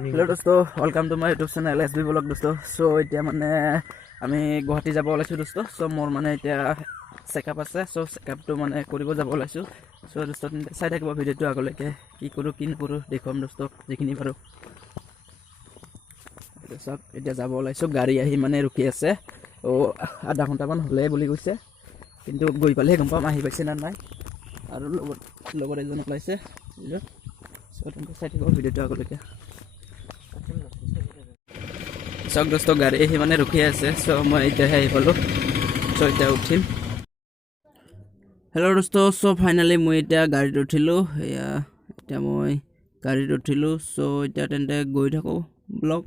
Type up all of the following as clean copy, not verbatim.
Hello dosto, welcome to my YouTube channel SB Vlog dosto. So এতিয়া মানে আমি গুৱাহাটী যাব ওলাইছো dosto. So মোৰ মানে এতিয়া চেকআপ আছে. So চেকআপটো মানে কৰিব যাব ওলাইছো. So dosto চাই থাকিব ভিডিওটো আগলৈকে কি কৰো কি নকৰো দেখুৱাম dosto যিখিনি পাৰো. So এতিয়া যাব ওলাইছো গাড়ী আহি মানে ৰখি আছে. ও আধা ঘণ্টা মান হলে বুলি কৈছে. কিন্তু গৈ পালে গম পাম আহি পাইছে না নাই। আৰু লগত এজন ওলাইছে. So তুমি চাই থাকিব ভিডিওটো আগলৈকে. So dosto গাড়ী আহি মানে ৰখি আছে so মই এতিয়া আহি পালো so এতিয়া উঠিম হেল্ল' dosto so ফাইনালি মই এতিয়া গাড়ীত উঠিলো এতিয়া মই গাড়ীত উঠিলো so এতিয়া তেন্তে গৈ থাকো blog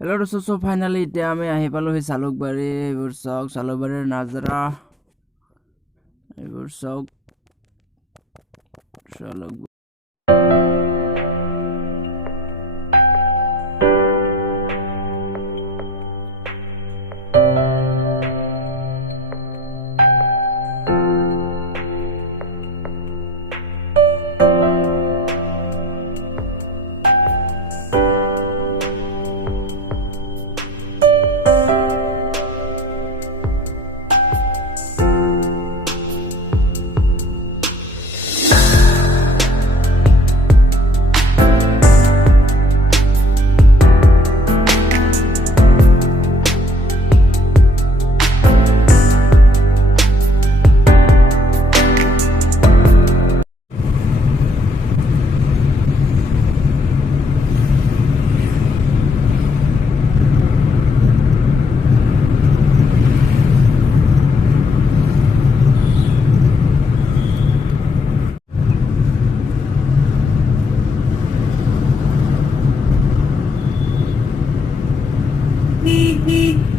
Hello dosto so finally এতিয়া আমি আহি পালো হে চালুকবাৰী এইবোৰ চক চালুকবাৰীৰ নাজৰা এইবোৰ চক চালুক beep beep